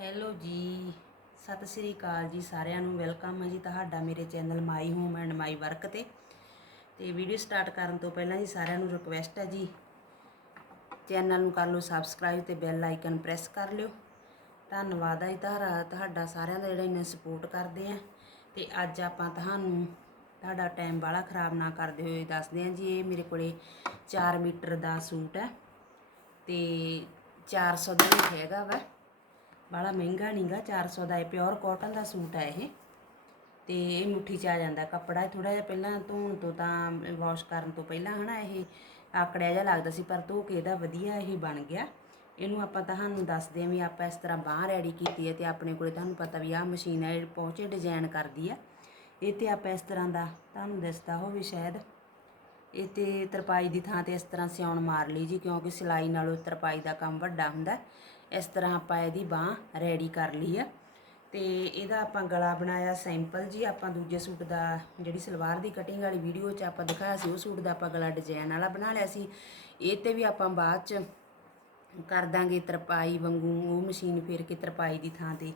Hello ਜੀ। ਸਤਿ ਸ੍ਰੀ ਅਕਾਲ ਜੀ ਸਾਰਿਆਂ ਨੂੰ। ਵੈਲਕਮ ਹੈ ਜੀ ਤੁਹਾਡਾ ਮੇਰੇ channel my home and my work ਤੇ। ਤੇ ਵੀਡੀਓ ਸਟਾਰਟ ਕਰਨ ਤੋਂ ਪਹਿਲਾਂ ਜੀ ਸਾਰਿਆਂ ਨੂੰ ਰਿਕਵੈਸਟ ਹੈ ਜੀ, ਚੈਨਲ ਨੂੰ ਕਰ ਲਓ ਸਬਸਕ੍ਰਾਈਬ ਤੇ ਬੈਲ ਆਈਕਨ ਪ੍ਰੈਸ ਕਰ ਲਿਓ। ਧੰਨਵਾਦ ਹੈ ਜੀ ਤੁਹਾਡਾ ਤੁਹਾਡਾ ਸਾਰਿਆਂ ਦਾ ਜਿਹੜਾ ਇੰਨਾ ਸਪੋਰਟ ਕਰਦੇ ਆ। ਤੇ ਅੱਜ ਆਪਾਂ ਤੁਹਾਨੂੰ ਤੁਹਾਡਾ ਟਾਈਮ ਵਾਲਾ ਖਰਾਬ ਨਾ ਕਰਦੇ ਹੋਏ ਦੱਸਦੇ ਹਾਂ ਜੀ, ਇਹ ਮੇਰੇ ਕੋਲੇ 4 ਮੀਟਰ ਦਾ ਸੂਟ ਹੈ। ਤੇ 400 ਦਾ ਹੀ ਹੈਗਾ ਵਾ। ਬਾਲਾ ਮਹਿੰਗਾ ਨਹੀਂਗਾ 400 ਦਾ ਹੈ ਪਿਓਰ ਕਾਟਨ ਦਾ ਸੂਟ ਹੈ ਇਹ। ਤੇ ਇਹ ਮੁੱਠੀ ਚ ਆ ਜਾਂਦਾ ਕੱਪੜਾ ਥੋੜਾ ਜਿਹਾ ਪਹਿਲਾਂ ਧੋਣ ਤੋਂ ਤਾਂ ਵਾਸ਼ ਕਰਨ ਤੋਂ ਪਹਿਲਾਂ ਹਨਾ ਇਹ ਆਕੜਿਆ ਜਿਹਾ ਲੱਗਦਾ ਸੀ, ਪਰ ਧੋ ਕੇ ਇਹਦਾ ਵਧੀਆ ਇਹ ਬਣ ਗਿਆ। ਇਹਨੂੰ ਆਪਾਂ ਤੁਹਾਨੂੰ ਦੱਸਦੇ ਹਾਂ ਵੀ ਆਪਾਂ ਇਸ ਤਰ੍ਹਾਂ ਬਾਹ ਰੈਡੀ ਕੀਤੀ ਹੈ ਤੇ ਆਪਣੇ ਕੋਲੇ ਤੁਹਾਨੂੰ ਪਤਾ ਵੀ ਆਹ ਮਸ਼ੀਨ ਹੈ, ਇਹ ਪਹੁੰਚੇ ਡਿਜ਼ਾਈਨ ਕਰਦੀ ਆ। ਇਹ ਤੇ ਆਪਾਂ ਇਸ ਤਰ੍ਹਾਂ ਦਾ, ਤੁਹਾਨੂੰ ਦਿਸਦਾ ਹੋਵੇ ਸ਼ਾਇਦ ਇਹ ਤੇ ਤਰਪਾਈ ਦੀ ਥਾਂ ਤੇ ਇਸ ਤਰ੍ਹਾਂ ਸਿਉਣ ਮਾਰ ਲਈ ਜੀ, ਕਿਉਂਕਿ ਸਿਲਾਈ ਨਾਲੋਂ ਤਰਪਾਈ ਦਾ ਕੰਮ ਵੱਡਾ ਹੁੰਦਾ। ਇਸ ਤਰ੍ਹਾਂ ਆਪਾਂ ਇਹਦੀ ਬਾਹ ਰੈਡੀ ਕਰ ਲਈ ਆ। ਤੇ ਇਹਦਾ ਆਪਾਂ ਗਲਾ ਬਣਾਇਆ ਸਿੰਪਲ ਜੀ। ਆਪਾਂ ਦੂਜੇ ਸੂਟ ਦਾ ਜਿਹੜੀ ਸਲਵਾਰ ਦੀ ਕਟਿੰਗ ਵਾਲੀ ਵੀਡੀਓ 'ਚ ਆਪਾਂ ਦਿਖਾਇਆ ਸੀ, ਉਹ ਸੂਟ ਦਾ ਆਪਾਂ ਗਲਾ ਡਿਜ਼ਾਈਨ ਵਾਲਾ ਬਣਾ ਲਿਆ ਸੀ। ਇਹ ਤੇ ਵੀ ਆਪਾਂ ਬਾਅਦ 'ਚ ਕਰ ਦਾਂਗੇ ਤਰਪਾਈ ਵਾਂਗੂ। ਉਹ ਮਸ਼ੀਨ ਫੇਰ ਕੇ ਤਰਪਾਈ ਦੀ ਥਾਂ ਤੇ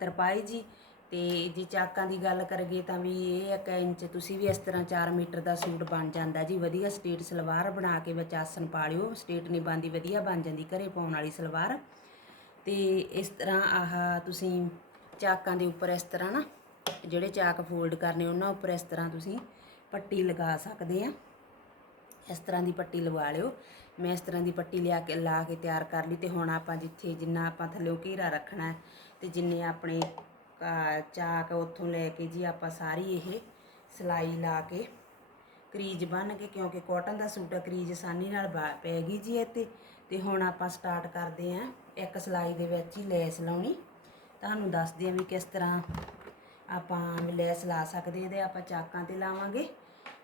ਤਰਪਾਈ ਜੀ। ਤੇ ਜੇ ਚਾਕਾਂ ਦੀ ਗੱਲ ਕਰਗੇ ਤਾਂ ਵੀ ਇਹ ਇੱਕ ਇੰਚ, ਤੁਸੀਂ ਵੀ ਇਸ ਤਰ੍ਹਾਂ 4 ਮੀਟਰ ਦਾ ਸੂਟ ਬਣ ਜਾਂਦਾ ਜੀ। ਵਧੀਆ ਸਟੇਟ ਸਲਵਾਰ ਬਣਾ ਕੇ ਵਿੱਚ ਆਸਨ ਪਾ ਲਿਓ। ਸਟੇਟ ਨਹੀਂ ਬੰਦੀ ਵਧੀਆ ਬਣ ਜਾਂਦੀ, ਘਰੇ ਪਾਉਣ ਵਾਲੀ ਸਲਵਾਰ। ਤੇ ਇਸ ਤਰ੍ਹਾਂ ਆਹ ਤੁਸੀਂ ਚਾਕਾਂ ਦੇ ਉੱਪਰ ਇਸ ਤਰ੍ਹਾਂ ਨਾ, ਜਿਹੜੇ ਚਾਕ ਫੋਲਡ ਕਰਨੇ ਉਹਨਾਂ ਉੱਪਰ ਇਸ ਤਰ੍ਹਾਂ ਤੁਸੀਂ ਪੱਟੀ ਲਗਾ ਸਕਦੇ ਆ। ਇਸ ਤਰ੍ਹਾਂ ਦੀ ਪੱਟੀ ਲਵਾ ਲਿਓ। ਮੈਂ ਇਸ ਤਰ੍ਹਾਂ ਦੀ ਪੱਟੀ ਲਿਆ ਕੇ, ਲਾ ਕੇ ਤਿਆਰ ਕਰ ਲਈ ਤੇ ਹੁਣ ਆਪਾਂ ਜਿੱਥੇ ਜਿੰਨਾ ਆਪਾਂ ਥੱਲੇੋਂ ਘੇਰਾ ਰੱਖਣਾ ਹੈ ਤੇ ਜਿੰਨੇ ਆਪਣੇ ਚਾਕ ਉੱਥੋਂ ਲੈ ਕੇ ਜੀ ਆਪਾਂ ਸਾਰੀ ਇਹ ਸਿਲਾਈ ਲਾ ਕੇ ਕਰੀਜ ਬੰਨ ਕੇ, ਕਿਉਂਕਿ ਕਾਟਨ ਦਾ ਸੂਟ ਆ, ਕਰੀਜ ਆਸਾਨੀ ਨਾਲ ਬਾ- ਪੈ ਗਈ ਜੀ ਇਹ ਤੇ ਤੇ ਹੁਣ ਆਪਾਂ ਸਟਾਰਟ ਕਰਦੇ ਆਂ ਇੱਕ ਸਿਲਾਈ ਦੇ ਵਿੱਚ ਹੀ ਲੈਸ ਲਾਉਣੀ। ਤੁਹਾਨੂੰ ਦੱਸਦੇ ਆਂ ਵੀ ਕਿਸ ਤਰ੍ਹਾਂ ਆਪਾਂ ਲੈਸ ਲਾ ਸਕਦੇ ਇਹਦੇ ਆਪਾਂ ਚਾਕਾਂ ਤੇ ਲਾਵਾਂਗੇ।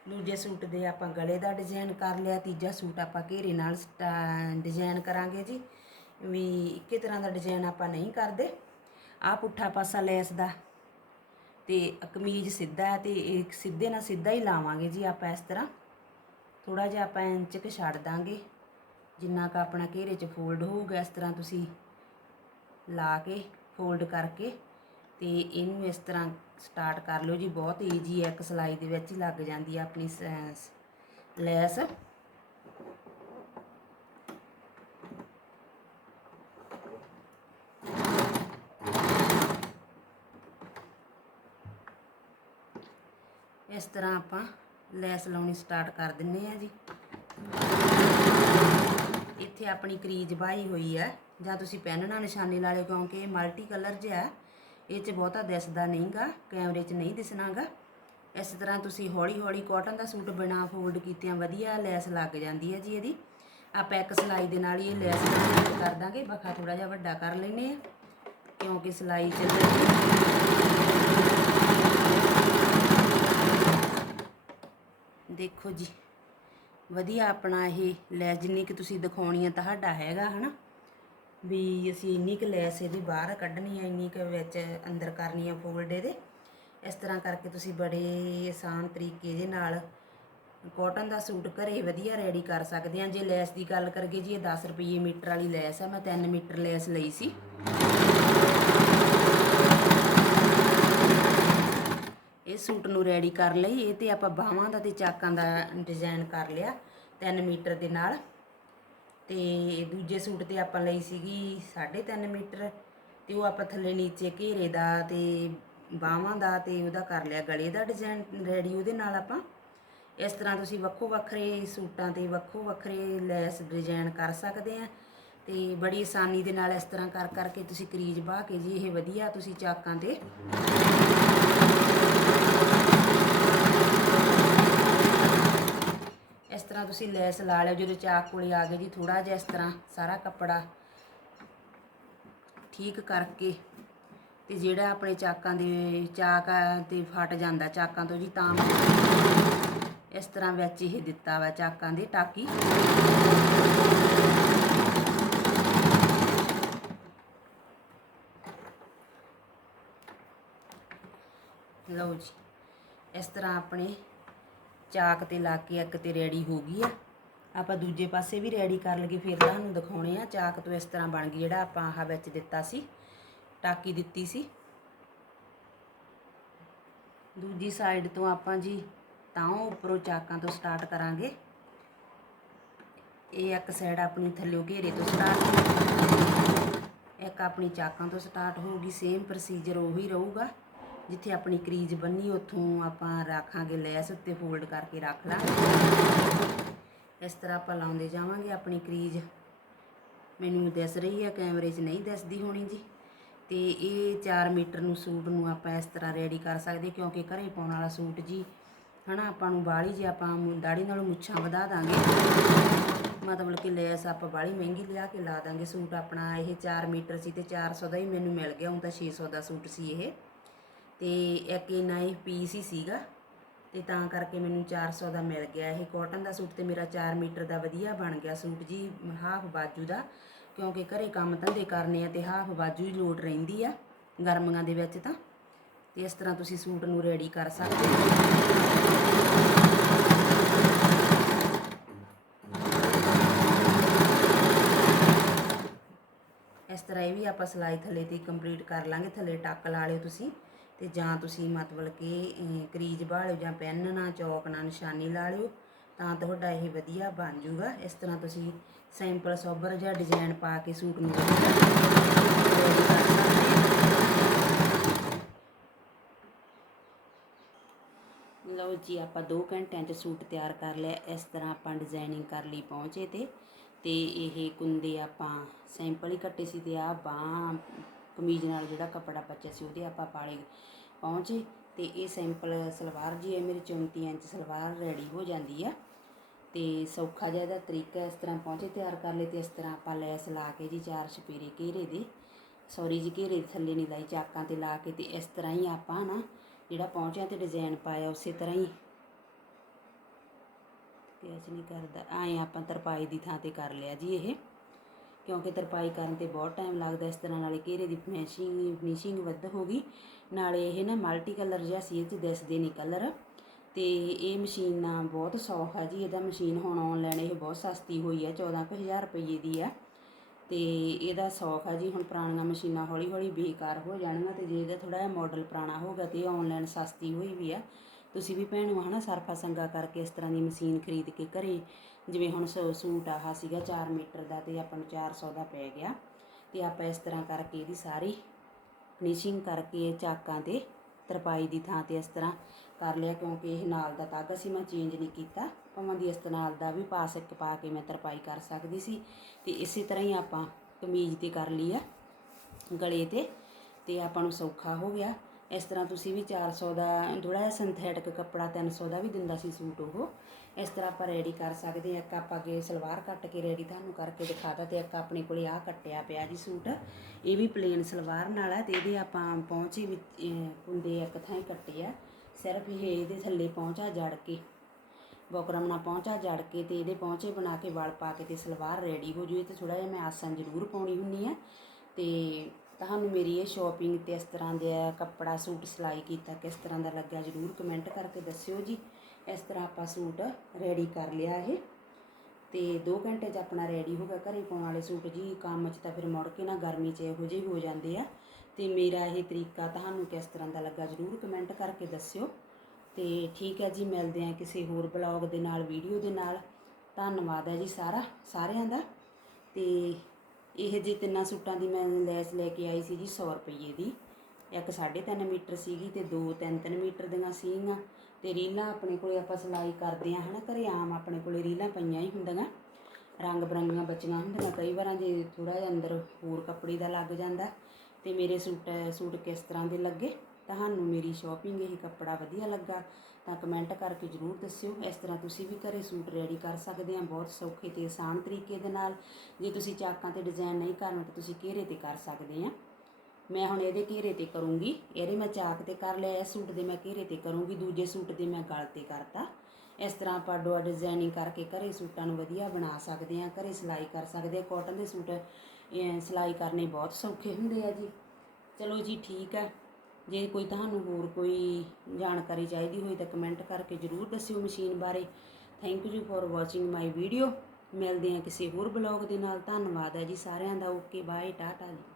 ਦੂਜੇ ਸੂਟ ਦੇ ਆਪਾਂ ਗਲੇ ਦਾ ਡਿਜ਼ਾਈਨ ਕਰ ਲਿਆ, ਤੀਜਾ ਸੂਟ ਆਪਾਂ ਘੇਰੇ ਨਾਲ ਡਿਜ਼ਾਈਨ ਕਰਾਂਗੇ ਜੀ। ਵੀ ਇੱਕੇ ਤਰ੍ਹਾਂ ਦਾ ਡਿਜ਼ਾਈਨ ਆਪਾਂ ਨਹੀਂ ਕਰਦੇ। ਆ ਪੁੱਠਾ ਪਾਸਾ ਲੈਸ ਦਾ ਤੇ ਕਮੀਜ਼ ਸਿੱਧਾ ਹੈ ਤੇ ਇਹ ਸਿੱਧੇ ਨਾਲ ਸਿੱਧਾ ਹੀ ਲਾਵਾਂਗੇ ਜੀ ਆਪਾਂ ਇਸ ਤਰ੍ਹਾਂ। ਥੋੜਾ ਜਿਹਾ ਆਪਾਂ ਇੰਚ ਕੁ ਛੱਡ ਦਾਂਗੇ। ਜਿੰਨਾ ਕ ਆਪਣਾ ਘੇਰੇ 'ਚ ਫੋਲਡ ਹੋਊਗਾ, ਇਸ ਤਰ੍ਹਾਂ ਤੁਸੀਂ ਲਾ ਕੇ ਫੋਲਡ ਕਰਕੇ ਤੇ ਇਹਨੂੰ ਇਸ ਤਰ੍ਹਾਂ ਸਟਾਰਟ ਕਰ ਲਿਓ ਜੀ। ਬਹੁਤ ਈਜੀ ਹੈ, ਇੱਕ ਸਲਾਈ ਦੇ ਵਿੱਚ ਹੀ ਲੱਗ ਜਾਂਦੀ ਹੈ ਆਪਣੀ ਸ- ਲੈਸ। ਇਸ ਤਰ੍ਹਾਂ ਆਪਾਂ ਲੈਸ ਲਾਉਣੀ ਸਟਾਰਟ ਕਰ ਦਿੰਨੇ ਆ ਜੀ। ਇੱਥੇ ਆਪਣੀ ਕਰੀਜ ਬਾਈ ਹੋਈ ਹੈ। ਜਾਂ ਤੁਸੀਂ ਪੈਨ ਨਾਲ ਨਿਸ਼ਾਨੀ ਲਾ ਲਿਓ ਕਿਉਂਕਿ ਇਹ ਮਲਟੀ ਕਲਰ ਜਿਹਾ ਇਹ 'ਚ ਬਹੁਤਾ ਦਿਸਦਾ ਨਹੀਂਗਾ, ਕੈਮਰੇ 'ਚ ਨਹੀਂ ਦਿਸਣਾਗਾ। ਇਸ ਤਰ੍ਹਾਂ ਤੁਸੀਂ ਹੌਲੀ ਹੌਲੀ ਕਾਟਨ ਦਾ ਸੂਟ ਬਿਨਾ ਫੋਲਡ ਕੀਤਿਆਂ ਵਧੀਆ ਲੈਸ ਲੱਗ ਜਾਂਦੀ ਹੈ ਜੀ ਇਹਦੀ। ਆਪਾਂ ਇੱਕ ਸਿਲਾਈ ਦੇ ਨਾਲ ਹੀ ਇਹ ਲੈਸ ਕਰ ਦਾਂਗੇ। ਬਖਾ ਥੋੜਾ ਜਿਹਾ ਵੱਡਾ ਕਰ ਲੈਨੇ ਆ ਕਿਉਂਕਿ ਸਿਲਾਈ 'ਚ ਦੇਖੋ ਜੀ। ਵਧੀਆ ਆਪਣਾ ਇਹ ਲੈਸ ਜਿੰਨੀ ਕਿ ਤੁਸੀਂ ਦਿਖਾਉਣੀ ਹੈ ਤੁਹਾਡਾ ਹੈਗਾ, ਹਨਾ? ਵੀ ਅਸੀਂ ਇੰਨੀ ਕੁ ਲੈਸ ਇਹਦੀ ਬਾਹਰ ਕੱਢਣੀ ਹੈ ਇੰਨੀ ਕੁ ਵਿੱਚ ਅੰਦਰ ਕਰਨੀ ਆ ਫੋਲਡ ਇਹਦੇ ਇਸ ਤਰ੍ਹਾਂ ਕਰਕੇ ਤੁਸੀਂ ਬੜੇ ਆਸਾਨ ਤਰੀਕੇ ਦੇ ਨਾਲ ਕਾਟਨ ਦਾ ਸੂਟ ਘਰੇ ਵਧੀਆ ਰੈਡੀ ਕਰ ਸਕਦੇ ਆ। ਜੇ ਲੈਸ ਦੀ ਗੱਲ ਕਰਗੇ ਜੀ, ਇਹ 10 ਰੁਪਏ ਮੀਟਰ ਵਾਲੀ ਲੈਸ ਆ, ਮੈਂ 3 ਮੀਟਰ ਲੈਸ ਲਈ ਸੀ। ਸੂਟ ਨੂੰ ਰੈਡੀ ਕਰ ਲਈ। ਇਹ ਤੇ ਆਪਾਂ ਬਾਹਾਂ ਦਾ ਤੇ ਚਾਕਾਂ ਦਾ ਡਿਜ਼ਾਈਨ ਕਰ ਲਿਆ 3 ਮੀਟਰ ਦੇ ਨਾਲ। ਤੇ ਦੂਜੇ ਸੂਟ ਤੇ ਆਪਾਂ ਲਈ ਸੀਗੀ 3.5 ਮੀਟਰ। ਤੇ ਉਹ ਆਪਾਂ ਥੱਲੇ ਨੀਚੇ ਘੇਰੇ ਦਾ ਤੇ ਬਾਹਾਂ ਦਾ ਤੇ ਉਹਦਾ ਕਰ ਲਿਆ ਗਲੇ ਦਾ ਡਿਜ਼ਾਈਨ ਰੈਡੀ ਉਹਦੇ ਨਾਲ ਆਪਾਂ। ਇਸ ਤਰ੍ਹਾਂ ਤੁਸੀਂ ਵੱਖੋ ਵੱਖਰੇ ਸੂਟਾਂ ਤੇ ਵੱਖੋ ਵੱਖਰੇ ਲੈਸ ਡਿਜ਼ਾਈਨ ਕਰ ਸਕਦੇ ਆ। ਤੇ ਬੜੀ ਆਸਾਨੀ ਦੇ ਨਾਲ ਇਸ ਤਰ੍ਹਾਂ ਕਰ ਕਰਕੇ ਤੁਸੀਂ ਕਰੀਜ ਬਾਹ ਕੇ ਜੀ, ਇਹ ਵਧੀਆ ਤੁਸੀਂ ਚਾਕਾਂ ਤੇ ਇਸ ਤਰ੍ਹਾਂ ਤੁਸੀਂ ਲੈਸ ਲਾ ਲਿਓ, ਜਦੋਂ ਚਾਕ ਕੋਲੇ ਆ ਗਏ ਜੀ ਥੋੜਾ ਜਿਹਾ ਇਸ ਤਰ੍ਹਾਂ ਸਾਰਾ ਕੱਪੜਾ ਠੀਕ ਕਰਕੇ ਤੇ ਜਿਹੜਾ ਆਪਣੇ ਚਾਕਾਂ ਦੇ, ਚਾਕ ਤੇ ਫਟ ਜਾਂਦਾ ਚਾਕਾਂ ਤੋਂ ਜੀ, ਤਾਂ ਇਸ ਤਰ੍ਹਾਂ ਵਿੱਚ ਇਹ ਦਿੱਤਾ ਵਾ ਚਾਕਾਂ ਦੇ ਟਾਕੀ। ਲਓ ਜੀ, ਇਸ ਤਰ੍ਹਾਂ ਆਪਣੇ ਚਾਕ ਤੇ ਲਾ ਕੇ ਇੱਕ ਤੇ ਰੈਡੀ ਹੋ ਗਈ ਆ। ਆਪਾਂ ਦੂਜੇ ਪਾਸੇ ਵੀ ਰੈਡੀ ਕਰ ਲਈਏ, ਫਿਰ ਤੁਹਾਨੂੰ ਦਿਖਾਉਣੇ ਆ। ਚਾਕ ਤੋਂ ਇਸ ਤਰ੍ਹਾਂ ਬਣ ਗਈ, ਜਿਹੜਾ ਆਪਾਂ ਆਹ ਵਿੱਚ ਦਿੱਤਾ ਸੀ, ਟਾਕੀ ਦਿੱਤੀ ਸੀ। ਦੂਜੀ ਸਾਈਡ ਤੋਂ ਆਪਾਂ ਜੀ ਤਾਂ ਉੱਪਰੋਂ ਚਾਕਾਂ ਤੋਂ ਸਟਾਰਟ ਕਰਾਂਗੇ। ਇਹ ਇੱਕ ਸਾਈਡ ਆਪਣੀ ਥੱਲਿਓਂ ਘੇਰੇ ਤੋਂ ਸਟਾਰਟ ਇੱਕ ਆਪਣੀ ਚਾਕਾਂ ਤੋਂ ਸਟਾਰਟ ਹੋਊਗੀ ਸੇਮ ਪ੍ਰੋਸੀਜਰ ਉਹੀ ਰਹੂਗਾ। ਜਿੱਥੇ ਆਪਣੀ ਕਰੀਜ਼ ਬੰਨੀ, ਉੱਥੋਂ ਆਪਾਂ ਰੱਖਾਂਗੇ ਲੈਸ ਉੱਤੇ ਫੋਲਡ ਕਰਕੇ ਰੱਖ ਲਾਂਗੇ ਇਸ ਤਰ੍ਹਾਂ ਆਪਾਂ ਲਾਉਂਦੇ ਜਾਵਾਂਗੇ, ਆਪਣੀ ਕਰੀਜ਼। ਮੈਨੂੰ ਦਿਸ ਰਹੀ ਹੈ ਕੈਮਰੇ 'ਚ ਨਹੀਂ ਦਿਸਦੀ ਹੋਣੀ ਜੀ। ਤੇ ਇਹ 4 ਮੀਟਰ ਨੂੰ ਸੂਟ ਨੂੰ ਆਪਾਂ ਇਸ ਤਰ੍ਹਾਂ ਰੈਡੀ ਕਰ ਸਕਦੇ, ਕਿਉਂਕਿ ਘਰੇ ਪਾਉਣ ਵਾਲਾ ਸੂਟ ਜੀ, ਹਨਾ, ਆਪਾਂ ਨੂੰ ਬਾਹਲੀ ਜੇ ਆਪਾਂ ਮੁ- ਦਾੜੀ ਨਾਲੋਂ ਮੁੱਛਾਂ ਵਧਾ ਦਾਂਗੇ। ਮਤਲਬ ਕਿ ਲੈਸ ਆਪਾਂ ਬਾਹਲੀ ਮਹਿੰਗੀ ਲਿਆ ਕੇ ਲਾ ਦਾਂਗੇ ਸੂਟ। ਆਪਣਾ ਇਹ 4 ਮੀਟਰ ਸੀ ਤੇ 400 ਦਾ ਹੀ ਮੈਨੂੰ ਮਿਲ ਗਿਆ, ਹੁਣ ਤਾਂ 600 ਦਾ ਸੂਟ ਸੀ ਇਹ। ਤੇ ਇੱਕ ਇਹਨਾਂ ਇਹ ਪੀਸ ਹੀ ਸੀਗਾ ਤੇ ਤਾਂ ਕਰਕੇ ਮੈਨੂੰ 400 ਦਾ ਮਿਲ ਗਿਆ। ਇਹ ਕਾਟਨ ਦਾ ਸੂਟ ਤੇ ਮੇਰਾ 4 ਮੀਟਰ ਦਾ ਵਧੀਆ ਬਣ ਗਿਆ ਸੂਟ ਜੀ ਹਾਫ ਬਾਜੂ ਦਾ, ਕਿਉਂਕਿ ਘਰੇ ਕੰਮ ਧੰਦੇ ਕਰਨੇ ਆ ਤੇ ਹਾਫ ਬਾਜੂ ਹੀ ਲੋਟ ਰਹਿੰਦੀ ਆ ਗਰਮੀਆਂ ਦੇ ਵਿੱਚ ਤਾਂ। ਤੇ ਇਸ ਤਰ੍ਹਾਂ ਤੁਸੀਂ ਸੂਟ ਨੂੰ ਰੈਡੀ ਕਰ ਸਕਦੇ ਹੋ। ਇਸ ਤਰ੍ਹਾਂ ਇਹ ਵੀ ਆਪਾਂ ਸਿਲਾਈ ਥੱਲੇ ਤੇ ਕੰਪਲੀਟ ਕਰ ਲਾਂਗੇ, ਥੱਲੇ ਟੱਕ ਲਾ ਲਿਓ ਤੁਸੀਂ। ਤੇ ਜਾਂ ਤੁਸੀਂ ਮਤਲਬ ਕਿ ਅਹ, ਕਰੀਜ਼ ਬਾਲਿਓ ਜਾਂ ਪੈਨ ਨਾਲ ਚੌਕ ਨਾਲ ਨਿਸ਼ਾਨੀ ਲਾ ਲਿਓ ਤਾਂ ਤੁਹਾਡਾ ਇਹ ਵਧੀਆ ਬਣ ਜਾਊਗਾ ਇਸ ਤਰ੍ਹਾਂ ਤੁਸੀਂ ਸਿੰਪਲ ਸੋਬਰ ਜਿਹਾ ਡਿਜ਼ਾਈਨ ਪਾ ਕੇ ਸੂਟ ਨੂੰ ਲਓ ਜੀ ਆਪਾਂ 2 ਘੰਟਿਆਂ 'ਚ ਸੂਟ ਤਿਆਰ ਕਰ ਲਿਆ। ਇਸ ਤਰ੍ਹਾਂ ਆਪਾਂ ਡਿਜ਼ਾਈਨਿੰਗ ਕਰ ਲਈ ਪਹੁੰਚੇ ਤੇ ਤੇ ਇਹ ਕੁੰਦੇ ਆਪਾਂ ਸਿੰਪਲ ਹੀ ਕੱਟੇ ਸੀ ਤੇ ਆ ਬਾਹ ਕਮੀਜ਼ ਨਾਲ ਜਿਹੜਾ ਕੱਪੜਾ ਬਚਿਆ ਸੀ, ਉਹਦੇ ਆਪਾਂ ਪਾਲੇ ਪਹੁੰਚੇ ਤੇ ਇਹ ਸਿੰਪਲ ਸਲਵਾਰ ਜੀ ਹੈ ਮੇਰੀ 34 ਇੰਚ ਸਲਵਾਰ ਰੈਡੀ ਹੋ ਜਾਂਦੀ ਆ। ਤੇ ਸੌਖਾ ਜਿਹਾ ਇਹਦਾ ਤਰੀਕਾ ਇਸ ਤਰ੍ਹਾਂ ਪਹੁੰਚੇ, ਤਿਆਰ ਕਰ ਲਏ ਤੇ ਇਸ ਤਰ੍ਹਾਂ ਆਪਾਂ ਲੈਸ ਲਾ ਕੇ ਜੀ ਚਾਰ ਛਪੇਰੇ ਘੇਰੇ ਦੇ, ਸੌਰੀ ਜੀ ਘੇਰੇ ਦੇ ਥੱਲੇ ਨਹੀਂ ਲਾਈ, ਚਾਕਾਂ ਤੇ ਲਾ ਕੇ ਤੇ ਇਸ ਤਰ੍ਹਾਂ ਹੀ ਆਪਾਂ ਨਾ ਜਿਹੜਾ ਪਹੁੰਚਿਆ ਤੇ ਡਿਜ਼ਾਈਨ ਪਾਇਆ ਉਸੇ ਤਰ੍ਹਾਂ ਹੀ। ਪਿਆਜ ਨਹੀਂ ਕਰਦਾ, ਐਂ ਆਪਾਂ ਤਰਪਾਈ ਦੀ ਥਾਂ ਤੇ ਕਰ ਲਿਆ ਜੀ ਇਹ। ਕਿਉਂਕਿ ਤਰਪਾਈ ਕਰਨ ਤੇ ਬਹੁਤ ਟਾਈਮ ਲੱਗਦਾ, ਇਸ ਤਰ੍ਹਾਂ ਨਾਲੇ ਘੇਰੇ ਦੀ ਫਿਨਿਸ਼ਿੰਗ ਫਿਨਿਸ਼ਿੰਗ ਵੱਧ ਹੋ ਗਈ। ਨਾਲੇ ਇਹ ਨਾ ਮਲਟੀ ਕਲਰ ਜਿਹਾ ਸੀ, ਇਹ 'ਚ ਦਿਸਦੇ ਨਹੀਂ ਕਲਰ ਤੇ ਇਹ ਮਸ਼ੀਨ ਨਾ ਬਹੁਤ ਸੌਖ ਹੈ ਜੀ, ਇਹਦਾ ਮਸ਼ੀਨ ਹੁਣ ਆਨਲਾਈਨ ਇਹ ਬਹੁਤ ਸਸਤੀ ਹੋਈ ਹੈ 14000 ਰੁਪਏ ਦੀ ਆ। ਤੇ ਇਹਦਾ ਸੌਖ ਹੈ ਜੀ, ਹੁਣ ਪੁਰਾਣੀਆਂ ਮਸ਼ੀਨਾਂ ਹੌਲੀ ਹੌਲੀ ਬੇਕਾਰ ਹੋ ਜਾਣਗੀਆਂ ਤੇ ਜੇ ਇਹਦਾ ਥੋੜਾ ਜਿਹਾ ਮਾਡਲ ਪੁਰਾਣਾ ਹੋਗਾ ਤੇ ਆਨਲਾਈਨ ਸਸਤੀ ਹੋਈ ਵੀ ਆ। ਤੁਸੀਂ ਵੀ ਭੈਣੋ ਹਨਾ ਸਰਫਾ ਸੰਗਾ ਕਰਕੇ ਇਸ ਤਰ੍ਹਾਂ ਦੀ ਮਸ਼ੀਨ ਖਰੀਦ ਕੇ ਘਰੇ, ਜਿਵੇਂ ਹੁਣ ਸ- ਸੂਟ ਆਹਾ ਸੀਗਾ 4 ਮੀਟਰ ਦਾ ਤੇ ਆਪਾਂ ਨੂੰ 400 ਦਾ ਪੈ ਗਿਆ ਤੇ ਆਪਾਂ ਇਸ ਤਰ੍ਹਾਂ ਕਰਕੇ ਇਹਦੀ ਸਾਰੀ ਫਿਨਿਸ਼ਿੰਗ ਕਰਕੇ ਚਾਕਾਂ ਤੇ ਤਰਪਾਈ ਦੀ ਥਾਂ ਤੇ ਇਸ ਤਰ੍ਹਾਂ ਕਰ ਲਿਆ ਕਿਉਂਕਿ ਇਹ ਨਾਲ ਦਾ ਤਾਗਾ ਸੀ ਮੈਂ ਚੇਂਜ ਨਹੀਂ ਕੀਤਾ, ਭਾਵੇਂ ਦੀ ਇਸ ਨਾਲ ਦਾ ਵੀ ਪਾ ਸਕ ਪਾ ਕੇ ਮੈਂ ਤਰਪਾਈ ਕਰ ਸਕਦੀ ਸੀ ਤੇ ਇਸੇ ਤਰ੍ਹਾਂ ਹੀ ਆਪਾਂ ਕਮੀਜ਼ ਤੇ ਕਰ ਲਈ ਆ ਗਲੇ ਤੇ ਤੇ ਆਪਾਂ ਨੂੰ ਸੌਖਾ ਹੋ ਗਿਆ। ਇਸ ਤਰ੍ਹਾਂ ਤੁਸੀਂ ਵੀ 400 ਦਾ ਥੋੜਾ ਜਿਹਾ ਸਿੰਥੈਟਿਕ ਕੱਪੜਾ 300 ਦਾ ਵੀ ਦਿੰਦਾ ਸੀ ਸੂਟ ਉਹ। ਇਸ ਤਰ੍ਹਾਂ ਆਪਾਂ ਰੈਡੀ ਕਰ ਸਕਦੇ ਹਾਂ। ਇੱਕ ਆਪਾਂ ਅੱਗੇ ਸਲਵਾਰ ਕੱਟ ਕੇ ਰੈਡੀ ਤੁਹਾਨੂੰ ਕਰਕੇ ਦਿਖਾਤਾ ਤੇ ਇੱਕ ਆਪਣੇ ਕੋਲੇ ਆਹ ਕੱਟਿਆ ਪਿਆ ਜੀ ਸੂਟ। ਇਹ ਵੀ ਪਲੇਨ ਸਲਵਾਰ ਨਾਲ ਹੈ ਤੇ ਇਹਦੇ ਆਪਾਂ ਪਹੁੰਚੇ ਵਿੱਚ ਅਹ, ਕੁੰਦੇ ਇੱਕ ਥਾਂ ਹੀ ਕੱਟੇ ਆ। ਸਿਰਫ ਇਹ ਇਹਦੇ ਥੱਲੇ ਪਹੁੰਚਾ ਜੜ ਕੇ ਬੋਕਰਮ ਨਾਲ ਪਹੁੰਚਾ ਜੜ ਕੇ ਤੇ ਇਹਦੇ ਪਹੁੰਚੇ ਬਣਾ ਕੇ ਵਲ ਪਾ ਕੇ ਤੇ ਸਲਵਾਰ ਰੈਡੀ ਹੋ ਜੂ। ਇਹ ਤੇ ਥੋੜਾ ਜਿਹਾ ਮੈਂ ਆਸਨ ਜ਼ਰੂਰ ਪਾਉਣੀ ਹੁੰਨੀ ਆ। ਤੇ ਤੁਹਾਨੂੰ ਮੇਰੀ ਇਹ ਸ਼ਾਪਿੰਗ ਤੇ ਇਸ ਤਰ੍ਹਾਂ ਦਾ ਕੱਪੜਾ ਸੂਟ ਸਿਲਾਈ ਕੀਤਾ ਕਿਸ ਤਰ੍ਹਾਂ ਦਾ ਲੱਗਿਆ ਜ਼ਰੂਰ ਕਮੈਂਟ ਕਰਕੇ ਦੱਸਿਓ ਜੀ। ਇਸ ਤਰ੍ਹਾਂ ਆਪਾਂ ਸੂਟ ਰੈਡੀ ਕਰ ਲਿਆ ਇਹ। ਤੇ 2 ਘੰਟੇ 'ਚ ਆਪਣਾ ਰੈਡੀ ਹੋ ਗਿਆ। ਘਰੇ ਪਾਉਣ ਵਾਲੇ ਸੂਟ ਜੀ ਕੰਮ 'ਚ ਤਾਂ ਫਿਰ ਮੁੜ ਕੇ ਨਾ ਗਰਮੀ 'ਚ ਇਹੋ ਜਿਹੇ ਹੋ ਜਾਂਦੇ ਆ। ਤੇ ਮੇਰਾ ਇਹ ਤਰੀਕਾ ਤੁਹਾਨੂੰ ਕਿਸ ਤਰ੍ਹਾਂ ਦਾ ਲੱਗਾ ਜ਼ਰੂਰ ਕਮੈਂਟ ਕਰਕੇ ਦੱਸਿਓ। ਤੇ ਠੀਕ ਹੈ ਜੀ, ਮਿਲਦੇ ਆ ਕਿਸੇ ਹੋਰ ਬਲੌਗ ਦੇ ਨਾਲ ਵੀਡੀਓ ਦੇ ਨਾਲ। ਧੰਨਵਾਦ ਹੈ ਜੀ ਸਾਰਾ, ਸਾਰਿਆਂ ਦਾ। ਤੇ ਇਹ ਜੇ ਤਿੰਨਾਂ ਸੂਟਾਂ ਦੀ ਮੈਂ ਲੈਸ ਲੈ ਕੇ ਆਈ ਸੀ ਜੀ 100 ਰੁਪਏ ਦੀ। ਇੱਕ 3.5 ਮੀਟਰ ਸੀਗੀ ਤੇ ਦੋ 3-3 ਮੀਟਰ ਦੀਆਂ ਸੀਗੀਆਂ। ਤੇ ਰੀਲਾਂ ਆਪਣੇ ਕੋਲੇ ਆਪਾਂ ਸਿਲਾਈ ਕਰਦੇ ਆ ਹਨਾ? ਘਰੇ ਆਮ ਆਪਣੇ ਕੋਲੇ ਰੀਲਾਂ ਪਈਆਂ ਹੀ ਹੁੰਦੀਆਂ। ਰੰਗ ਬਰੰਗੀਆਂ ਬਚੀਆਂ ਹੁੰਦੀਆਂ, ਕਈ ਵਾਰਾਂ ਜੇ ਥੋੜਾ ਜਿਹਾ ਅੰਦਰ ਹੋਰ ਕੱਪੜੇ ਦਾ ਲੱਗ ਜਾਂਦਾ ਤੇ ਮੇਰੇ ਸੂਟ ਸੂਟ ਕਿਸ ਤਰ੍ਹਾਂ ਦੇ ਲੱਗੇ? ਤੁਹਾਨੂੰ ਮੇਰੀ ਸ਼ਾਪਿੰਗ ਇਹ ਕੱਪੜਾ ਵਧੀਆ ਲੱਗਾ। ਤਾਂ ਕਮੈਂਟ ਕਰਕੇ ਜਰੂਰ ਦੱਸਿਓ। ਇਸ ਤਰ੍ਹਾਂ ਤੁਸੀਂ ਵੀ ਘਰੇ ਸੂਟ ਰੈਡੀ ਕਰ ਸਕਦੇ ਆ ਬਹੁਤ ਸੌਖੇ ਤੇ ਆਸਾਨ ਤਰੀਕੇ ਦੇ ਨਾਲ। ਜੇ ਤੁਸੀਂ ਚਾਕਾਂ ਤੇ ਡਿਜ਼ਾਈਨ ਨਹੀਂ ਕਰਨਾ ਤਾਂ ਤੁਸੀਂ ਘੇਰੇ ਤੇ ਕਰ ਸਕਦੇ ਆ। ਮੈਂ ਹੁਣ ਇਹਦੇ ਘੇਰੇ ਤੇ ਕਰੂੰਗੀ। ਇਹਦੇ ਮੈਂ ਚਾਕ ਤੇ ਕਰ ਲਿਆ, ਇਸ ਸੂਟ ਦੇ ਮੈਂ ਘੇਰੇ ਤੇ ਕਰੂੰਗੀ। ਦੂਜੇ ਸੂਟ ਦੇ ਮੈਂ ਗਲ ਤੇ ਕਰਤਾ। ਇਸ ਤਰ੍ਹਾਂ ਆਪਾਂ ਡੋਆ ਡਿਜ਼ਾਈਨਿੰਗ ਕਰਕੇ ਘਰੇ ਸੂਟਾਂ ਨੂੰ ਵਧੀਆ ਬਣਾ ਸਕਦੇ ਆ, ਘਰੇ ਸਿਲਾਈ ਕਰ ਸਕਦੇ ਆ। ਕਾਟਨ ਦੇ ਸੂਟ ਸਿਲਾਈ ਕਰਨੇ ਬਹੁਤ ਸੌਖੇ ਹੁੰਦੇ ਆ ਜੀ। ਚਲੋ ਜੀ, ਠੀਕ ਆ। ਜੇ ਕੋਈ ਤੁਹਾਨੂੰ ਹੋਰ ਕੋਈ ਜਾਣਕਾਰੀ ਚਾਹੀਦੀ ਹੋਈ ਤਾਂ ਕਮੈਂਟ ਕਰਕੇ ਜਰੂਰ ਦੱਸਿਓ ਮਸ਼ੀਨ ਬਾਰੇ। Thank you for watching my video ਮਿਲਦੇ ਹਾਂ ਕਿਸੇ ਹੋਰ ਬਲੌਗ ਦੇ ਨਾਲ। ਧੰਨਵਾਦ ਹੈ ਜੀ ਸਾਰਿਆਂ ਦਾ। ਓਕੇ ਬਾਏ ਟਾਟਾ ਜੀ।